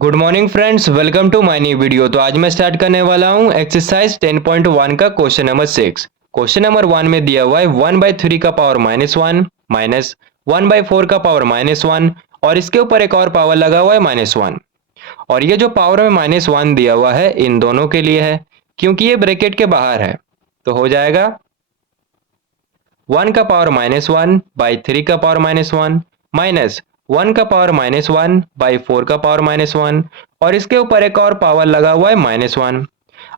Good morning friends, welcome to my new video. तो आज मैं स्टार्ट करने वाला हूं एक्सरसाइज 10.1 का क्वेश्चन नंबर 6। क्वेश्चन नंबर 1 में दिया हुआ है 1/3 का पावर -1 माइनस 1/4 का पावर -1 और इसके ऊपर एक और पावर लगा हुआ है -1। और ये जो पावर में -1 दिया हुआ है इन दोनों के लिए है, क्योंकि ये ब्रैकेट के बाहर है। तो हो जाएगा 1 का पावर -1/3 का पावर -1 माइनस 1 का पावर -1/4 का पावर -1 और इसके ऊपर एक और पावर लगा हुआ है -1।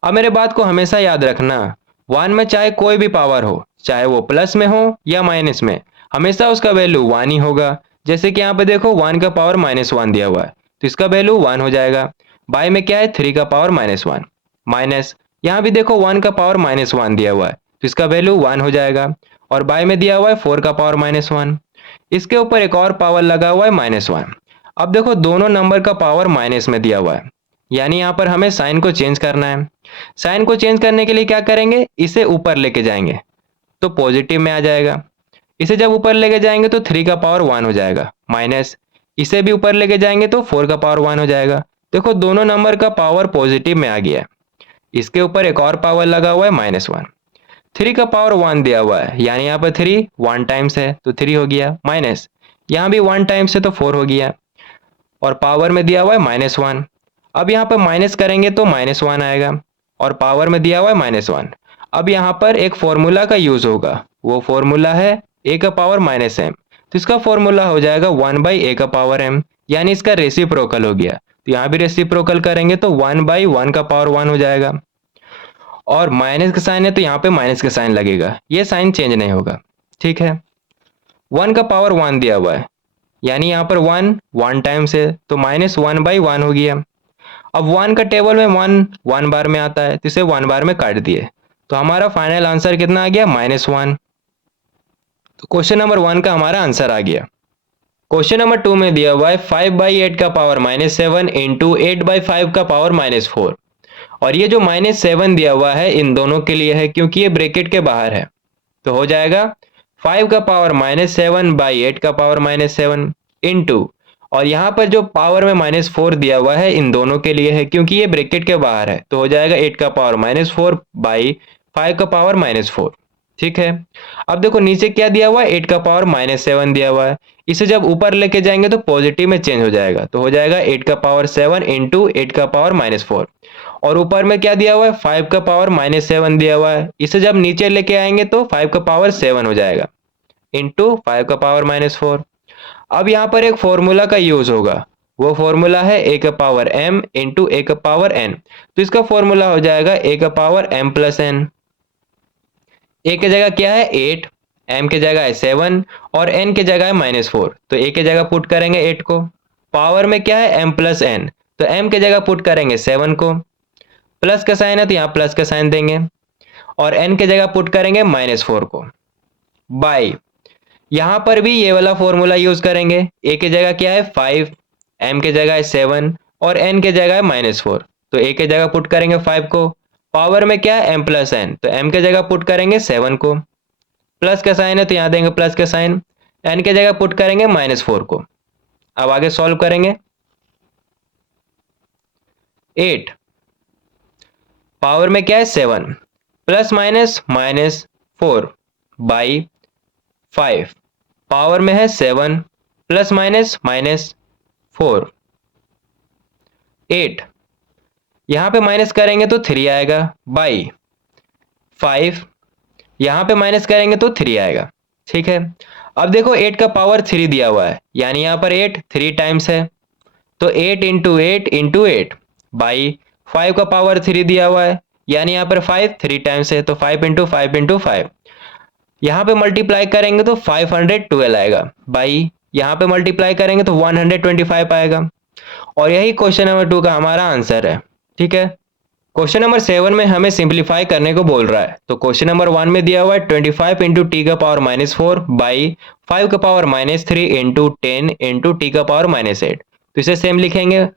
अब मेरे बात को हमेशा याद रखना, 1 में चाहे कोई भी पावर हो, चाहे वो प्लस में हो या माइनस में, हमेशा उसका वैल्यू 1 ही होगा। जैसे कि यहाँ पे देखो 1 का पावर -1 दिया हुआ है, तो इसका वैल्यू 1 हो जाएगा। बाय में क्या है 3 का पावर -1 माइनस यहाँ भी देखो 1 का पावर -1 दिया हुआ है, तो इसका वैल्यू 1 हो जाएगा। और बाय में दिया हुआ है 4 का पावर -1, इसके ऊपर एक और पावर लगा हुआ है -1। अब देखो दोनों नंबर का पावर माइनस में दिया हुआ है, यानी यहाँ पर हमें साइन को चेंज करना है। साइन को चेंज करने के लिए क्या करेंगे, इसे ऊपर लेके जाएंगे तो पॉजिटिव में आ जाएगा। इसे जब ऊपर लेके जाएंगे तो 3 का पावर 1 हो जाएगा माइनस इसे भी ऊपर लेके जाएंगे तो 4 का पावर 1 हो जाएगा। देखो दोनों नंबर का पावर पॉजिटिव में आ गया। इसके ऊपर एक और पावर लगा हुआ है -1। 3 का पावर 1 दिया हुआ है, यानी यहाँ पर 3 1 टाइम्स है तो 3 हो गया माइनस यहाँ भी 1 टाइम्स है तो 4 हो गया और पावर में दिया हुआ है -1। अब यहाँ पर माइनस करेंगे तो -1 आएगा और पावर में दिया हुआ है -1। अब यहाँ पर एक फॉर्मूला का यूज होगा, वो फॉर्मूला है a का पावर -m। तो इसका फॉर्मूला हो जाएगा 1/a का पावर m, यानी इसका रेसिप्रोकल हो गया। तो यहाँ भी रेसिप्रोकल करेंगे तो 1/1 का पावर 1 हो जाएगा और माइनस का साइन है तो यहाँ पे माइनस का साइन लगेगा, ये साइन चेंज नहीं होगा। ठीक है, 1 का पावर 1 दिया हुआ है, यानी यहाँ पर 1 टाइम्स है तो -1/1 हो गया। अब 1 का टेबल में 1 बार में आता है तो इसे 1 बार में काट दिए, तो हमारा फाइनल आंसर कितना आ गया -1। तो क्वेश्चन नंबर 1 का हमारा आंसर आ गया। क्वेश्चन नंबर 2 में दिया हुआ है 5/8 का पावर -7 इंटू 8/5 का पावर -4 और ये जो -7 दिया हुआ है इन दोनों के लिए है, क्योंकि ये ब्रैकेट के बाहर है। तो हो जाएगा 5 का पावर -7/8 का पावर -7 इंटू और यहाँ पर जो पावर में -4 दिया हुआ है इन दोनों के लिए है, क्योंकि ये ब्रैकेट के बाहर है। तो हो जाएगा 8 का पावर -4/5 का पावर -4। ठीक है, अब देखो नीचे क्या दिया हुआ है, 8 का पावर -7 दिया हुआ है। इसे जब ऊपर लेके जाएंगे तो पॉजिटिव में चेंज हो जाएगा, तो हो जाएगा 8 का पावर 7 इंटू 8 का पावर -4 और ऊपर में क्या दिया हुआ है 5 का पावर -7 दिया हुआ है। इसे जब नीचे लेके आएंगे तो 5 का पावर 7 हो जाएगा इंटू 5 का पावर -4। अब यहाँ पर एक फॉर्मूला का यूज होगा, वो फॉर्मूला है a का पावर m इंटू a का पावर n। तो इसका फॉर्मूला हो जाएगा a का power m plus n। a की जगह क्या है 8, m की जगह है 7 और n की जगह है -4, तो a की जगह पुट करेंगे 8 को। पावर में क्या है m प्लस n, तो m की जगह पुट करेंगे 7 को। प्लस का साइन है तो यहाँ प्लस का साइन देंगे और n की जगह पुट करेंगे -4 को। बाय यहाँ पर भी ये वाला फॉर्मूला यूज करेंगे, a की जगह क्या है 5, m की जगह है 7 और n की जगह है -4, तो a की जगह पुट करेंगे 5 को। पावर में क्या है m प्लस n, तो m की जगह पुट करेंगे 7 को। प्लस का साइन है तो यहाँ देंगे प्लस का साइन, n की जगह पुट करेंगे -4 को। अब आगे सॉल्व करेंगे। 8 पावर में क्या है 7 प्लस -4/5 पावर में है 7 प्लस -4। 8 यहाँ पे माइनस करेंगे तो 3 आएगा बाई 5, यहाँ पे माइनस करेंगे तो 3 आएगा। ठीक है, अब देखो 8 का पावर 3 दिया हुआ है, यानी यहाँ पर 8 3 टाइम्स है, तो 8 इंटू 8 इंटू 8 बाई 5 का पावर 3 दिया हुआ है, यानी यहाँ पर 5 3 टाइम्स है, तो 5 इंटू 5 इंटू 5। यहाँ पे मल्टीप्लाई करेंगे तो 512 आएगा बाई यहाँ पे मल्टीप्लाई करेंगे तो 125 आएगा और यही क्वेश्चन नंबर 2 का हमारा आंसर है। ठीक है, क्वेश्चन नंबर 7 में हमें सिंप्लीफाई करने को बोल रहा है। तो क्वेश्चन नंबर 1 में दिया हुआ है 25 इंटू टी का पावर -4 बाई 5 का पावर -3 इंटू 10 इंटू टी का पावर -8। तो इसे सेम लिखेंगे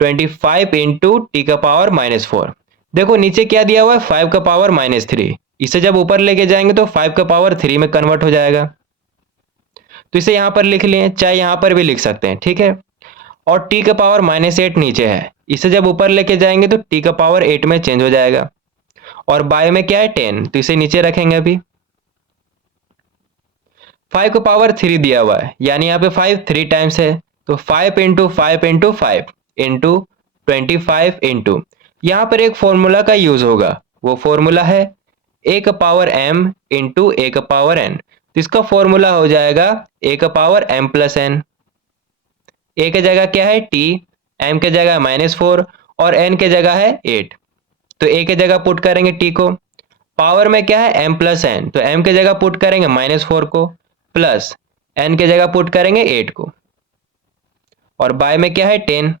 25 इंटू टी का पावर -4। देखो नीचे क्या दिया हुआ है 5 का पावर -3, इसे जब ऊपर लेके जाएंगे तो 5 का पावर 3 में कन्वर्ट हो जाएगा। तो इसे यहाँ पर लिख लिए, चाहे यहाँ पर भी लिख सकते हैं, ठीक है। और t का पावर -8 नीचे है, इसे जब ऊपर लेके जाएंगे तो t का पावर 8 में चेंज हो जाएगा। और बाय में क्या है 10, तो इसे नीचे रखेंगे अभी। 5 का पावर 3 दिया हुआ है, यानी यहाँ पे 5 3 टाइम्स है, तो 5 इंटू 5 इंटू 5 इंटू 25 इंटू, यहाँ पर एक फॉर्मूला का यूज होगा, वो फॉर्मूला है a का पावर m इंटू a का पावर n। तो इसका फॉर्मूला हो जाएगा a का power m plus n। a की जगह क्या है t, m की जगह -4 और n की जगह है 8। तो a की जगह पुट करेंगे t को, पावर में क्या है m प्लस n, तो m की जगह पुट करेंगे -4 को, प्लस n की जगह पुट करेंगे 8 को, और बाय में क्या है 10।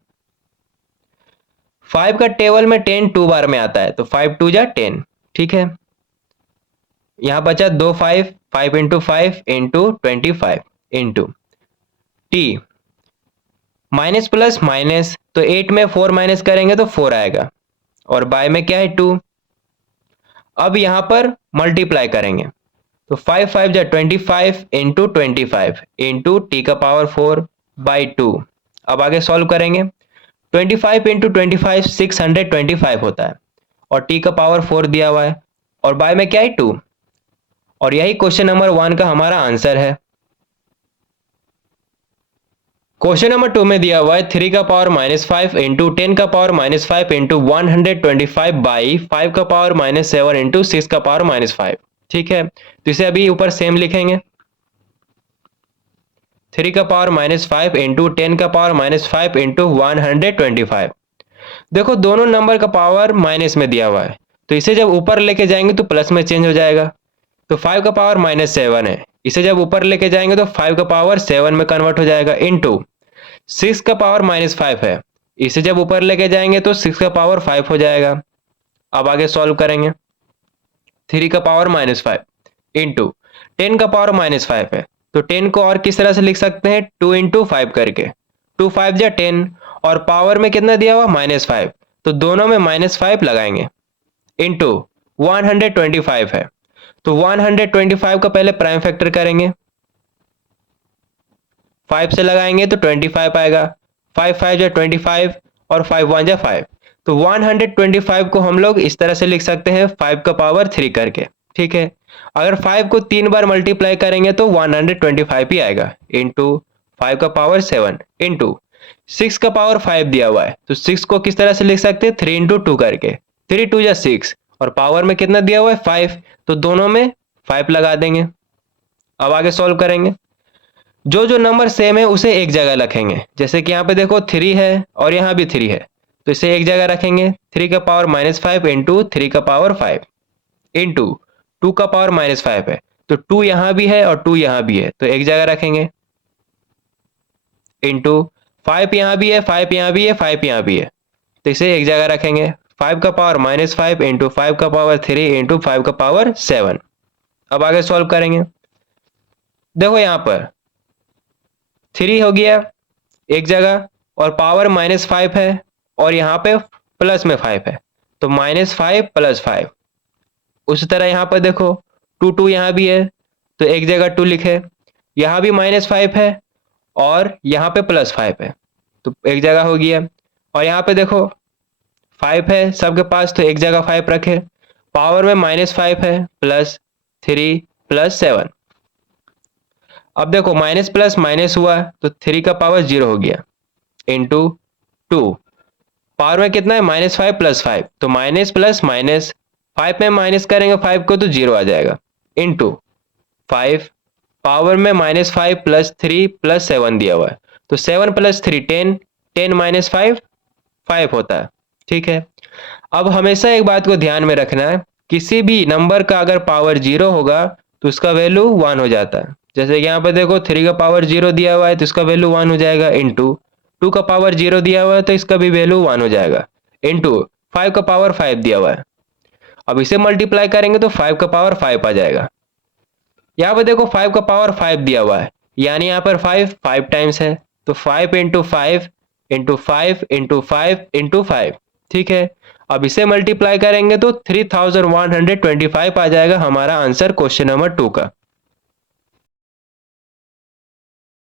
5 का टेबल में 10 2 बार में आता है, तो 5 2 जा 10, ठीक है। यहां बचा 2 5, 5 into 5 into 25 into t, minus plus minus, तो 8 में 4 माइनस करेंगे तो 4 आएगा, और बाय में क्या है 2। अब यहां पर मल्टीप्लाई करेंगे, तो 5 5 जा 25 इंटू 25 इंटू टी का पावर 4 बाई 2। अब आगे सॉल्व करेंगे, 25 इंटू 25 625 होता है, और टी का पावर 4 दिया हुआ है, और बाय में क्या है 2। और यही क्वेश्चन नंबर 1 का हमारा आंसर है। क्वेश्चन नंबर 2 में दिया हुआ है 3 का पावर -5 इंटू 10 का पावर -5 इंटू 125 बाई 5 का पावर -7 इंटू 6 का पावर -5, ठीक है। तो इसे अभी ऊपर सेम लिखेंगे, 3 का पावर -5 इंटू 10 का पावर -5 इंटू 125। देखो दोनों नंबर का पावर माइनस में दिया हुआ है, तो इसे जब ऊपर लेके जाएंगे तो प्लस में चेंज हो जाएगा। तो 5 का पावर -7 है, इसे जब ऊपर लेके जाएंगे तो 5 का पावर 7 में कन्वर्ट हो जाएगा, इंटू 6 का पावर -5 है, इसे जब ऊपर लेके जाएंगे तो 6 का पावर 5 हो जाएगा। अब आगे सॉल्व करेंगे, 3 का पावर -5 इंटू 10 का पावर -5 है, तो 10 को और किस तरह से लिख सकते हैं 2 इंटू 5 करके, 2 5 जा 10, और पावर में कितना दिया हुआ -5, तो दोनों में -5 लगाएंगे, इंटू 125 है, तो 125 का पहले प्राइम फैक्टर करेंगे, 5 से लगाएंगे तो 25 आएगा, 5 5 जा 25 और 5 1 जा 5। तो 125 को हम लोग इस तरह से लिख सकते हैं 5 का पावर 3 करके, ठीक है। अगर 5 को 3 बार मल्टीप्लाई करेंगे तो 125 ही आएगा, इंटू 5 का पावर 7 इंटू 6 का पावर 5 दिया हुआ है, तो 6 को किस तरह से लिख सकते हैं 3 इंटू 2 करके, 3 2 जा 6, और पावर में कितना दिया हुआ है 5, तो दोनों में 5 लगा देंगे। अब आगे सॉल्व करेंगे, जो जो नंबर सेम है उसे एक जगह रखेंगे, जैसे कि यहाँ पे देखो 3 है और यहाँ भी 3 है, तो इसे एक जगह रखेंगे, 3 का पावर -5 इंटू 3 का पावर 5 इंटू 2 का पावर -5 है, तो 2 यहाँ भी है और 2 यहाँ भी है, तो एक जगह रखेंगे, इंटू 5 यहाँ भी है, 5 यहाँ भी है, 5 यहाँ भी है, तो इसे एक जगह रखेंगे, 5 का पावर -5 इंटू 5 का पावर 3 इंटू 5 का पावर 7। अब आगे सॉल्व करेंगे, देखो यहाँ पर 3 हो गया एक जगह, और पावर -5 है, और यहाँ पे प्लस में 5 है, तो -5 प्लस 5। उसी तरह यहाँ पर देखो 2 2 यहाँ भी है, तो एक जगह 2 लिखे, यहाँ भी -5 है और यहाँ पे +5 है, तो एक जगह हो गया। और यहाँ पे देखो 5 है सबके पास, तो एक जगह 5 रखे, पावर में -5 है, +3 +7। अब देखो माइनस प्लस माइनस हुआ, तो 3 का पावर 0 हो गया, इंटू 2, पावर में कितना है -5 + 5, तो माइनस प्लस माइनस, 5 में माइनस करेंगे 5 को तो 0 आ जाएगा, इंटू 5, पावर में -5 + 3 + 7 दिया हुआ है, तो 7 + 3 10, 10 - 5 5 होता है, ठीक है। अब हमेशा एक बात को ध्यान में रखना है, किसी भी नंबर का अगर पावर 0 होगा तो उसका वैल्यू 1 हो जाता है। जैसे यहाँ पे देखो 3 का पावर 0 दिया हुआ है तो इसका वैल्यू 1 हो जाएगा, इंटू 2 का पावर 0 दिया हुआ है तो इसका भी वैल्यू 1 हो जाएगा, इंटू 5 का पावर 5 दिया हुआ है। अब इसे मल्टीप्लाई करेंगे तो 5 का पावर 5 आ जाएगा। यहाँ पे देखो 5 का पावर 5 दिया हुआ है, यानी यहाँ पर 5 टाइम्स है, तो 5 × 5 × 5 × 5 × 5, ठीक है। अब इसे मल्टीप्लाई करेंगे तो 3125 आ जाएगा हमारा आंसर क्वेश्चन नंबर 2 का।